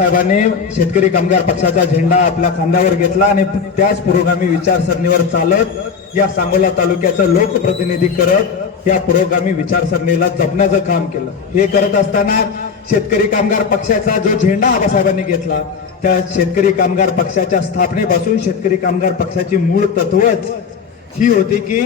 आबासाहेबांनी शेतकरी कामगार पक्षाचा झेंडा आपल्या खांद्यावर घेतला आणि त्याच पुरोगामी विचारसरणीवर चालत या सांगोला तालुक्याचं लोकप्रतिनिधी करत या पुरोगामी विचारसरणीला जपण्याचं काम केलं। हे करत असताना शेतकरी कामगार पक्षाचा जो झेंडा आबासाहेबांनी घेतला त्या शेतकरी कामगार पक्षाच्या स्थापनेपासून शेतकरी कामगार पक्षाची मूळ तत्वच ही होती की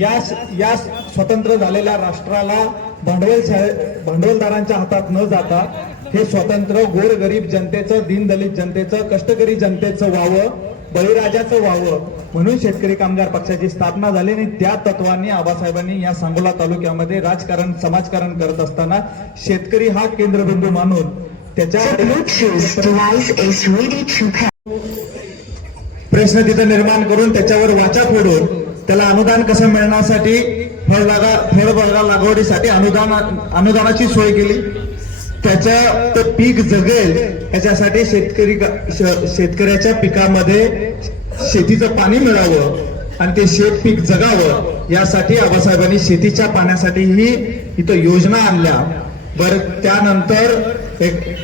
या स्वतंत्र झालेल्या राष्ट्राला भांडवलदारांच्या हातात न जाता हे स्वतंत्र गोरगरीब जनतेचं, दीनदलित जनतेचं, कष्टकरी जनतेचं व्हावं, बळीराजाचं व्हावं म्हणून शेतकरी कामगार पक्षाची स्थापना झाली। आणि त्या तत्वांनी आबासाहेबांनी या सांगोला तालुक्यामध्ये राजकारण, समाजकारण करत असताना शेतकरी हा केंद्रबिंदू मानून त्याच्या प्रश्न तिथं निर्माण करून त्याच्यावर वाचा फोडून त्याला अनुदान कसं मिळण्यासाठी फळबागा लागवडीसाठी अनुदानाची सोय केली। त्याचं ते पीक जगेल याच्यासाठी शेतकऱ्याच्या पिकामध्ये शेतीचं पाणी मिळावं आणि ते शेत पीक जगावं यासाठी आबासाहेबांनी शेतीच्या पाण्यासाठीही इथं योजना आणल्या। बरं, त्यानंतर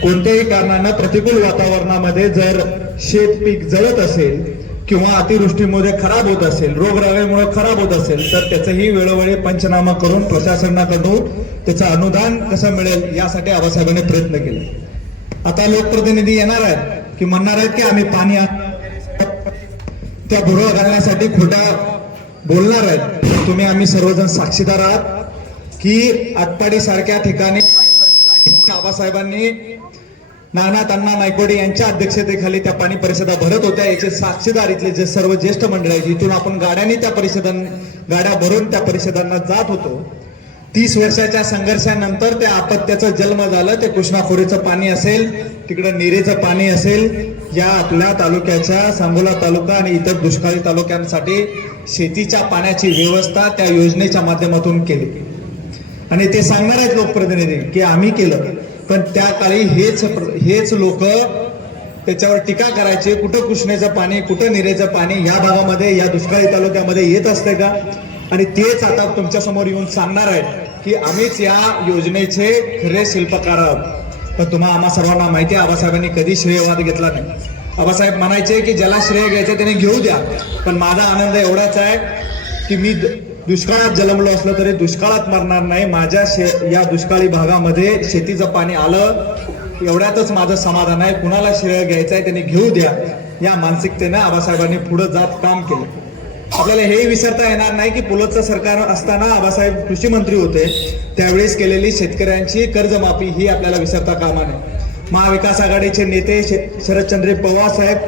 कोणत्याही कारणानं प्रतिकूल वातावरणामध्ये जर शेत पीक जळत असेल किंवा अतिवृष्टीमुळे खराब होत असेल, रोगराईमुळे खराब होत असेल तर त्याचंही वेळोवेळी पंचनामा करून प्रशासनाकडून त्याचं अनुदान कसं मिळेल यासाठी आबासाहेबांनी प्रयत्न केले। आता लोकप्रतिनिधी येणार आहेत की म्हणणार आहेत की आम्ही पाणी त्या भुरळ घालण्यासाठी खोटा बोलणार आहेत। तुम्ही आम्ही सर्वजण साक्षीदार आहात की आटपाडी सारख्या ठिकाणी आबासाहेबांनी नागनाथ अण्णा नायकोडे यांच्या अध्यक्षतेखाली त्या पाणी परिषदा भरत होत्या। याचे साक्षीदार इथले जे सर्व ज्येष्ठ मंडळी आहेत, इथून आपण गाड्या भरून त्या परिषदांना जात होतो। 30 वर्षाच्या संघर्षानंतर त्या आपत्त्याचा जन्म झाला। ते कृष्णाखोरीचं पाणी असेल, तिकडे निरेचं पाणी असेल, या आपल्या तालुक्याच्या सांगोला तालुका आणि इतर दुष्काळी तालुक्यांसाठी शेतीच्या पाण्याची व्यवस्था त्या योजनेच्या माध्यमातून केली। आणि ते सांगणार आहेत लोकप्रतिनिधी की आम्ही केलं, पण त्या काळी हेच लोक त्याच्यावर टीका करायचे, कुठं कृष्णेचं पाणी, कुठं निरेचं पाणी या भागामध्ये, या दुष्काळी तालुक्यामध्ये येत असते का? आणि तेच आता तुमच्या समोर येऊन सांगणार आहेत की आम्हीच या योजनेचे खरे शिल्पकार आहोत। पण आम्हा सर्वांना माहिती आहे आबासाहेबांनी कधी श्रेयवाद घेतला नाही। आबासाहेब म्हणायचे की ज्याला श्रेय घ्यायचं त्याने घेऊ द्या, पण माझा आनंद एवढाच आहे की मी दुष्काळात जन्मलो असलं तरी दुष्काळात मरणार नाही। माझ्या या दुष्काळी भागामध्ये शेतीचं पाणी आलं एवढ्यातच माझं समाधान आहे। कुणाला श्रेय घ्यायचं आहे त्याने घेऊ द्या, या मानसिकतेनं आबासाहेबांनी पुढे जात काम केलं। आपल्याला हे विसरता येणार नाही की पुलतचं सरकार असताना आबासाहेब कृषी मंत्री होते, त्यावेळेस केलेली शेतकऱ्यांची कर्जमाफी ही आपल्याला विसरता कामा नये। महाविकास आघाडीचे नेते शरदचंद्र पवार साहेब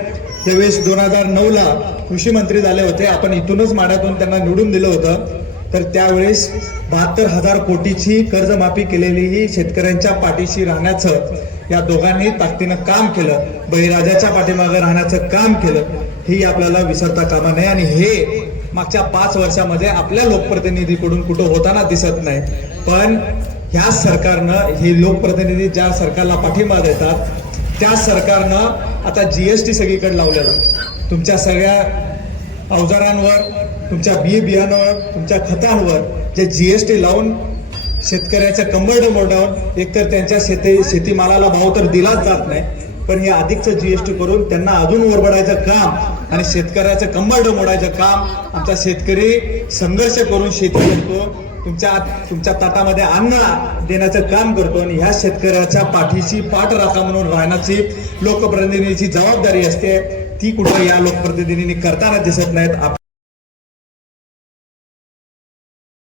त्यावेळेस 2009ला कृषी मंत्री झाले होते। आपण इथूनच माड्यातून त्यांना निवडून दिलं होतं। तर त्यावेळेस 72,000 कोटीची कर्जमाफी केलेली ही शेतकऱ्यांच्या पाठीशी राहण्याचं या दोघांनी ताकदीनं काम केलं, बळीराजाच्या पाठीमागे राहण्याचं काम केलं, ही आपल्याला विसरता कामा नये। आणि हे मागच्या 5 वर्षामध्ये आपल्या लोकप्रतिनिधीकडून कुठं होताना दिसत नाही। पण ह्या सरकारनं, हे लोकप्रतिनिधी ज्या सरकारला पाठिंबा देतात त्या सरकारनं आता जीएसटी सगळीकडे लावलेला, तुमच्या सगळ्या अवजारांवर, तुमच्या बियाणांवर, तुमच्या खतांवर जे जीएसटी लावून शेतकऱ्याच्या कंबरडं मोडावून एकतर त्यांच्या शेतीमालाला भाव तर दिलाच जात नाही, पण हे अधिकचं जीएसटी करून त्यांना अजून वरबडायचं काम आणि शेतकऱ्याचं कंबरडं मोडायचं काम आमचा शेतकरी संघर्ष करून शेती करतो, तुमच्या ताटामध्ये अन्न देण्याचं काम करतो। आणि ह्या शेतकऱ्याच्या पाठीशी पाठ राखा म्हणून राहण्याची लोकप्रतिनिधीची जबाबदारी असते, ती कुठं या लोकप्रतिनिधींनी करताना दिसत नाहीत।